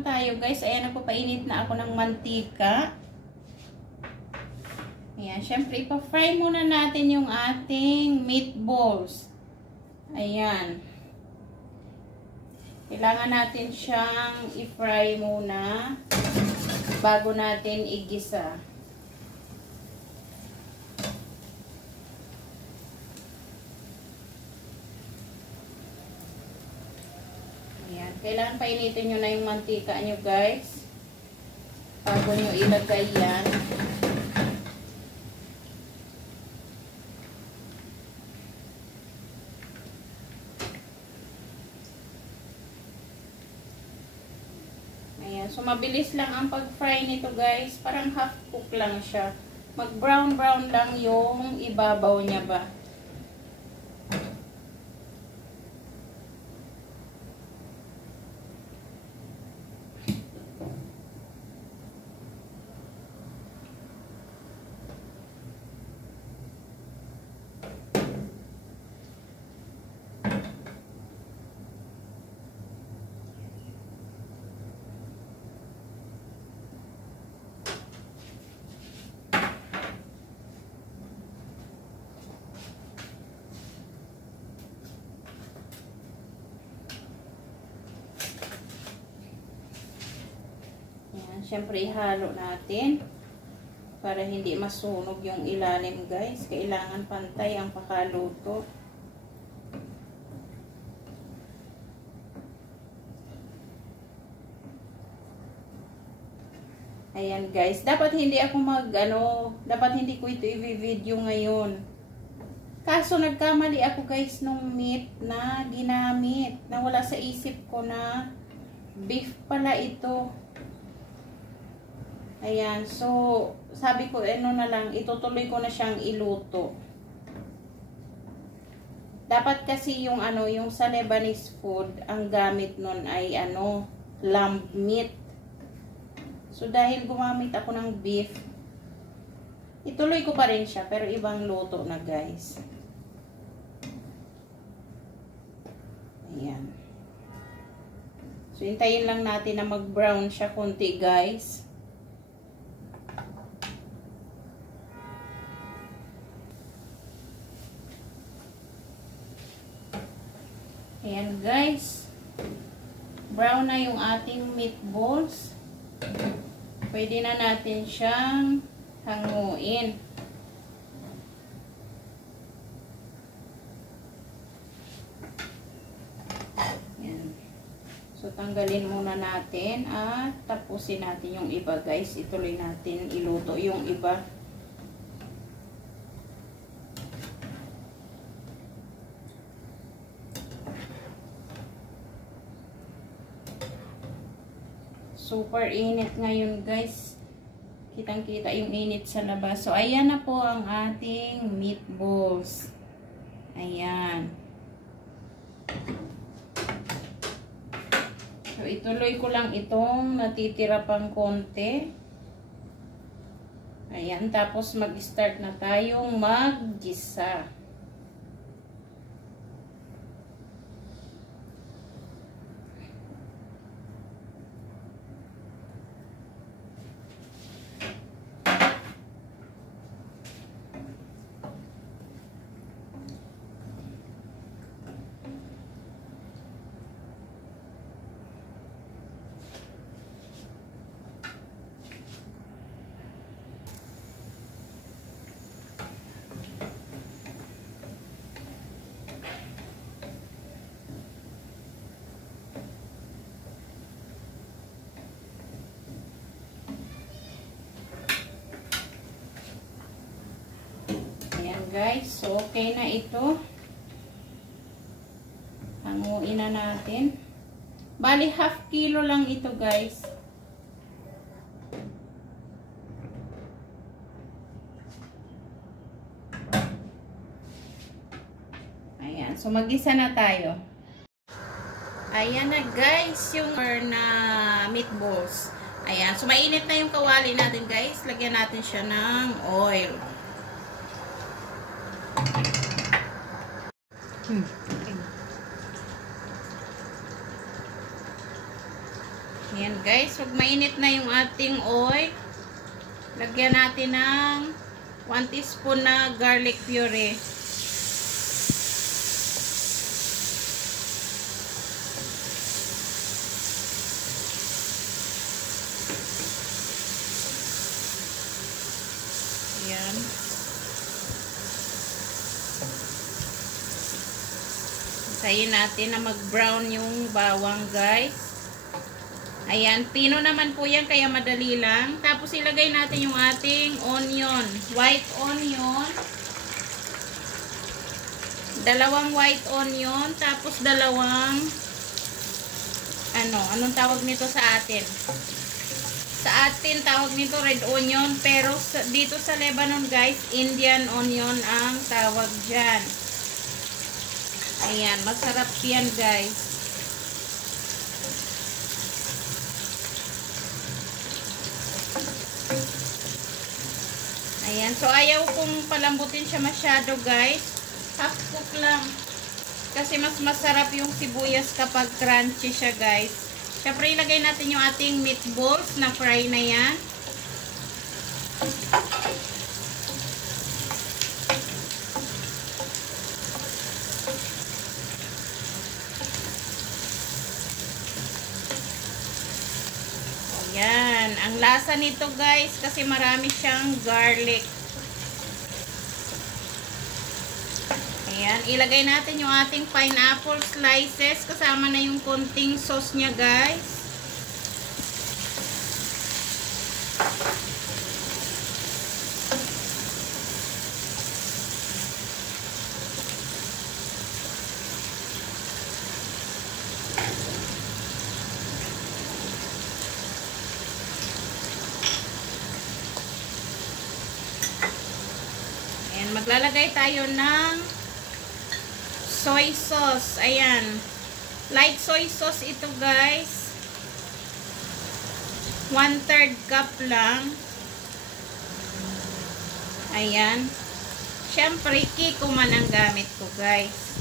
naman tayo guys. Ayan, nagpapainit na ako ng mantika. Ayan, syempre ipa-fry muna natin yung ating meatballs. Ayan. Kailangan natin siyang i-fry muna bago natin igisa. Kailangan painitin nyo na yung mantika nyo guys bago nyo ilagay yan. Ayan. So mabilis lang ang pag-fry nito guys. Parang half cook lang siya. Mag-brown lang yung ibabaw niya ba. Siyempre, ihalo natin para hindi masunog yung ilalim guys. Kailangan pantay ang pakaluto. Ayan guys. Dapat hindi ako dapat hindi ko ito i-video ngayon. Kaso nagkamali ako guys nung meat na ginamit. Nawala sa isip ko na beef pala ito. Ayan, so sabi ko na lang, itutuloy ko na siyang iluto. Dapat kasi yung yung sa Lebanese food, ang gamit nun ay lamb meat. So dahil gumamit ako ng beef, ituloy ko pa rin siya pero ibang luto na guys. Ayan. So hintayin lang natin na mag-brown siya konti guys. Ayan guys, brown na yung ating meatballs. Pwede na natin siyang hanguin. Ayan. So tanggalin muna natin at tapusin natin yung iba guys. Ituloy natin iluto yung iba. Super init ngayon guys. Kitang-kita yung init sa labas. So ayan na po ang ating meatballs. Ayan. So ituloy ko lang itong natitira pang konti. Ayan. Tapos mag-start na tayong mag-gisa. Guys, so okay na ito. Hanguin na natin. Bali, half kilo lang ito guys. Ayan, so mag-isa na tayo. Ayan na guys, yung na meatballs. Ayan, so mainit na yung kawali natin guys. Lagyan natin siya ng oil. Ayan Guys, pag mainit na yung ating oil, lagyan natin ng 1 teaspoon na garlic puree. Ayan. Hintayin natin na mag-brown yung bawang, guys. Ayan, pino naman po yan, kaya madali lang. Tapos ilagay natin yung ating onion. White onion. 2 white onion. Tapos 2, anong tawag nito sa atin? Sa atin, tawag nito red onion. Pero dito sa Lebanon, guys, Indian onion ang tawag dyan. Ayan, masarap yan, guys. Ayan, so ayaw kong palambutin siya masyado, guys. Half cook lang. Kasi mas masarap yung sibuyas kapag crunchy siya, guys. Siyempre, ilagay natin yung ating meatballs na fry na yan. Ayan, ang lasa nito, guys, kasi marami siyang garlic. Ayan, ilagay natin yung ating pineapple slices kasama na yung konting sauce niya, guys. Ayan, maglalagay tayo ng soy sauce. Ayan. Light soy sauce ito, guys. 1/3 cup lang. Ayan. Siyempre, Kiko man ang gamit ko, guys.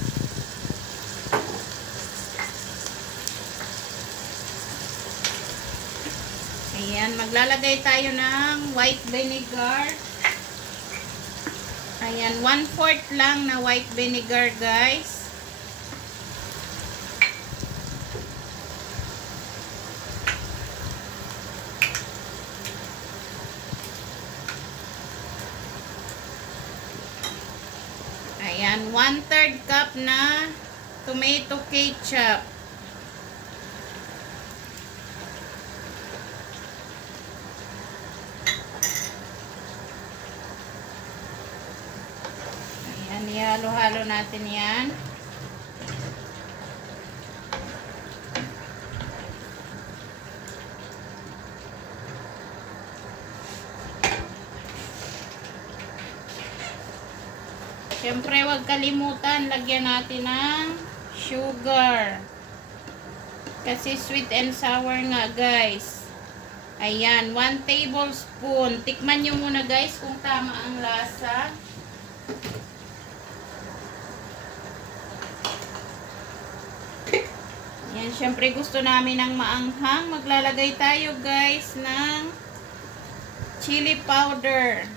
Ayan. Maglalagay tayo ng white vinegar. Ayan, 1/4 lang na white vinegar, guys. Ayan, 1/3 cup na tomato ketchup. Ihalo-halo natin yan. Siyempre, huwag kalimutan, lagyan natin ng sugar. Kasi sweet and sour nga, guys. Ayan, 1 tablespoon. Tikman nyo muna, guys, kung tama ang lasa. Yan, syempre gusto namin ng maanghang. Maglalagay tayo, guys, ng chili powder.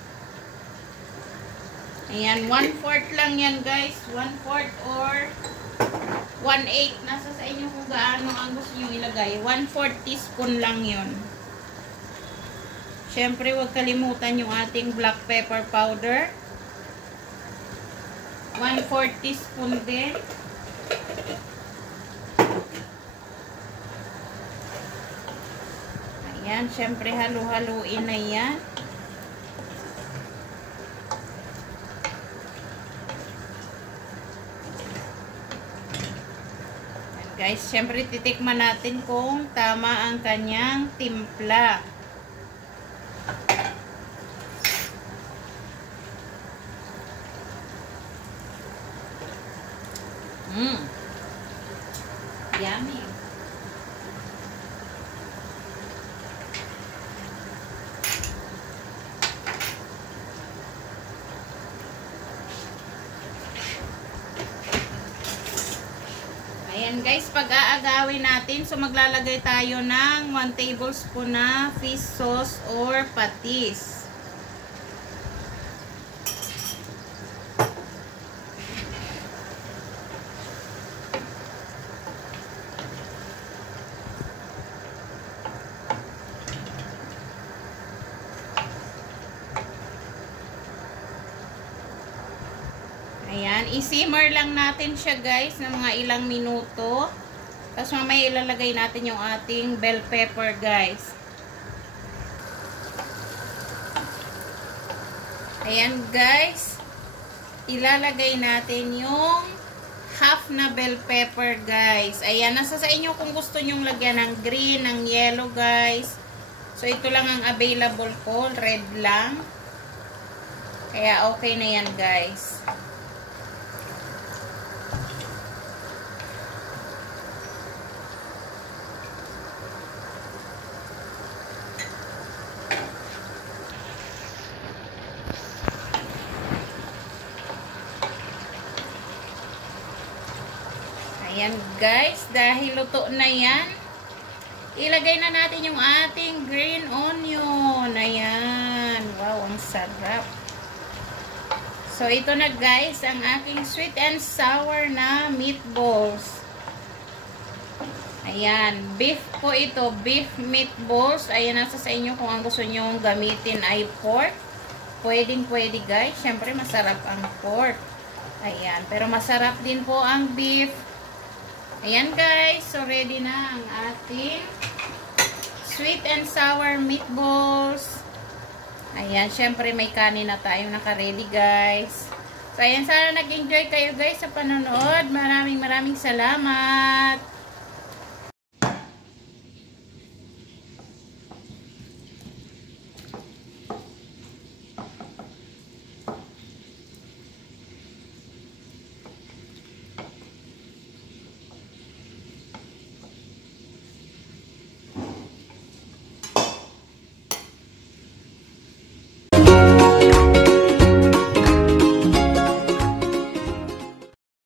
Ayan, 1/4 lang yan, guys. 1/4 or 1/8. Nasa sa inyo kung gaano ang gusto nyo ilagay. 1/4 teaspoon lang yun. Syempre, huwag kalimutan yung ating black pepper powder. 1/4 teaspoon din. Ayan, syempre halu-haluin na yan. Ayan, guys, syempre titikman natin kung tama ang kanyang timpla. Yummy. Ayan guys, pag-aagawin natin, so maglalagay tayo ng 1 tablespoon na fish sauce or patis. Ayan, i-simmer lang natin siya guys ng mga ilang minuto. Tapos mamaya ilalagay natin yung ating bell pepper guys. Ayan guys, ilalagay natin yung half na bell pepper guys. Ayan, nasa sa inyo kung gusto nyong lagyan ng green, ng yellow guys. So ito lang ang available ko, red lang. Kaya okay na yan guys. Ayan guys, dahil luto na yan, ilagay na natin yung ating green onion. Ayan, wow, ang sarap. So ito na guys, ang aking sweet and sour na meatballs. Ayan, beef po ito, beef meatballs. Ayan, nasa sa inyo kung ang gusto nyo gamitin ay pork. Pwedeng pwede guys, syempre masarap ang pork. Ayan, pero masarap din po ang beef. Ayan guys, so ready na ang ating sweet and sour meatballs. Ayan, syempre may kanin na tayo naka-ready guys. So ayan, sana nag-enjoy kayo guys sa panonood. Maraming salamat.